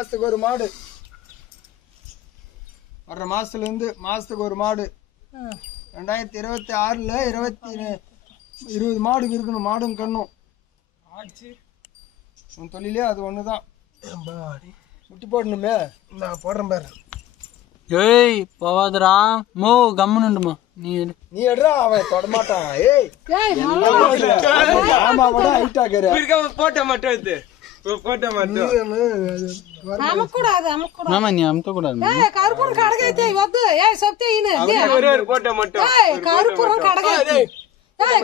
மாசத்துக்கு ஒரு மாடு, வர்ற மாசத்துக்கு ஒரு மாடு. 2026ல 20 மாடு இருக்கணும். மாடும் கண்ணும் உன் தொழிலே அது ஒண்ணுதான். முட்டி போடணுமே, நான் போடுறேன் பாரு. ஏய் போவாதடா மோ கம்முனுண்டுமா. நீ எடுறா, அவன் தொடமாட்டான். ஏய் ஆமா விட ஹைட்டா கேரு போட்ட மட்டும் இது போட்ட மட்டும் అమ్మకూడదు మామ నీ అమ్మకూడదు కర్పూరం కడగైతే వద్దు చెప్తే போட்ட மட்டும் కర్పూరం కడగైతే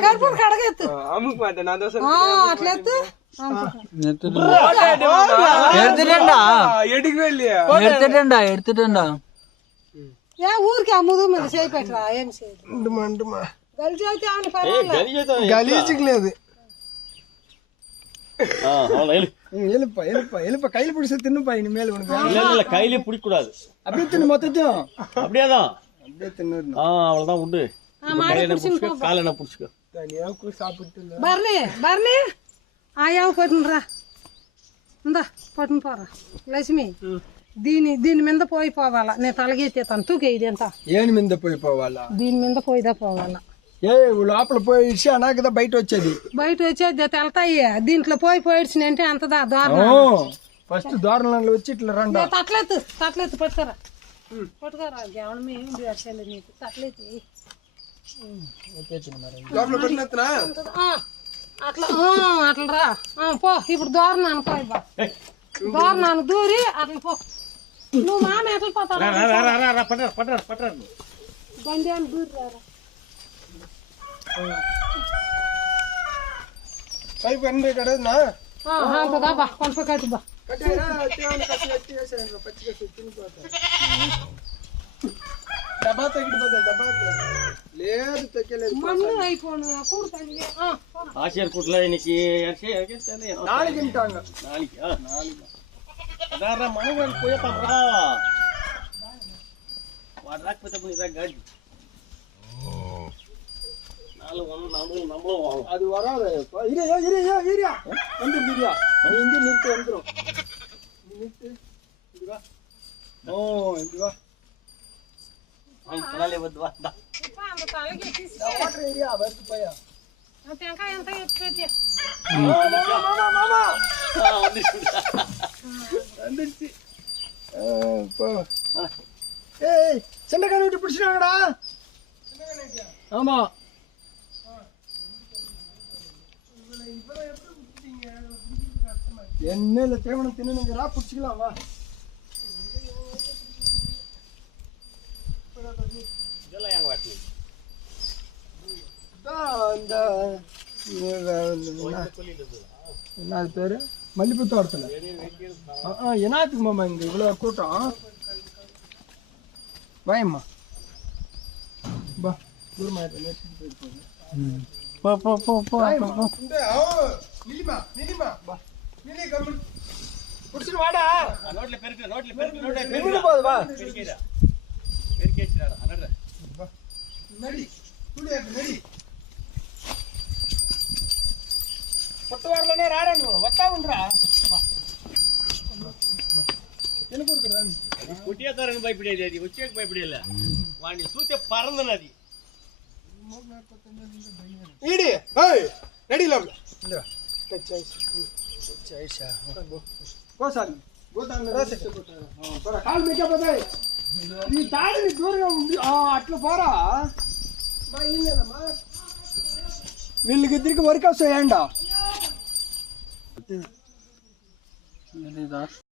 కర్పూరం కడగైతే அமுக்கு மாட்டேன் நான் தோசை అట్లెత్తు எடுக்கவே இல்லையா? எடுத்துட்டேன்டா ఏ ఊరికి అమ్ముదు మీరు చేయి పెట్టరా ఏం చేయదు గలీజ్ అయితే ఆమె పర్వాలేదు గలీజ్కి లేదు. எழுப்ப கையில பிடிச்ச தின்னுப்பா இனிமேல் உனக்கு கையில பிடிக்க கூடாது. அப்படியே தின்னு மொத்தத்தையும் அப்படியேதான் அப்படியே தின்னு. அவ்வளவுதான் உண்டு. கால என்ன பிடிச்சிக்கோ. தனியாவுக்கு சாப்பிட்டு బర్నీ ఆయావు పట్టినరా ఇందా పట్టును పోరా లక్ష్మి. దీని మీద పోవాలా. నేను తలగెత్తేతాను తూకే ఇది ఎంత ఏని మీద పోవాలా? దీని మీద పోవాలా. లోపల పోయిడిచి అనాకదా బయట వచ్చేది తెలతాయి. దీంట్లో పోయిడిచినంటే అంత దారుణం. ఫస్ట్ దారుణంలో వచ్చి ఇట్లా రండి. తట్లెత్తు పట్టుకోరా గవనమే నీకు తట్లెత్తి అట్లా రా పో. ఇప్పుడు దారుణాన్ని పోయిబా, దారుణాన్ని దూరి అట్లా పో. నువ్వు మామ ఎట్లా పోతావు? బండి అని దూరి రారా. పైపు ఎన్ని కడనా బా కొంత కట్టు బా. డబ్బా తగ్గిపోతాయి. డబ్బా లేదు తగ్గలేదు. మన్ను అయిపోను కూడుతాయి. ஆசிரியர் கூட்டல இன்னைக்கு நாளைக்குட்டாங்க. அதான் மனுவன் போயப்பா வாட்ராக் பத்த பண்ணிடுறா காடி. நம்மளும் அது வராது. இரியா வந்து இரியா நீ இங்க நிறுத்து வந்துரும். நீ நிறுத்து இங்க வா. இங்க வா. தலாலே வந்து வா. இப்ப அந்த தலைக்கு கிஸ் வாட்டர் ஏரியா வந்து போயா. நான் தேங்காய் ఎంత ఎత్తుకొచ్చి மாமா வந்துச்சு. போ. ஏய் செண்டக்கான விட்டு பிடிச்சிட்டாங்கடா. ஆமா என்ன தேவனம் தின்னுங்கிறா பிடிச்சிக்கலாம். வா இதெல்லாம் ஏங்க வாட்டணும்? என்ன அது பேரு? மல்லிப்பூ தோட்டத்துல. என்னத்துக்கு மாமா இங்க இவ்வளவு கூட்டம்? வாயம்மா பா தூரமாயிட்டு வாடா. ரோட்ல కొత్త వారిలోనే రారా నువ్వు వస్తా ఉండరా. குட்டியாக்காரங்க பயப்படியாது, அது உச்சியாக்கு பயப்படியல. வாண்டி சூத்த பறந்தனது ஈடி. ஏய் ரெடில இந்த चैसा కోసాలి గోతాంగ రాసే పోరా. కాల్ మేక పోతాయి. ఈ దాడిని దూరంగా ఉంది. అట్లా పోరా. వీళ్ళకిద్దరికి వర్క్ చేయండి.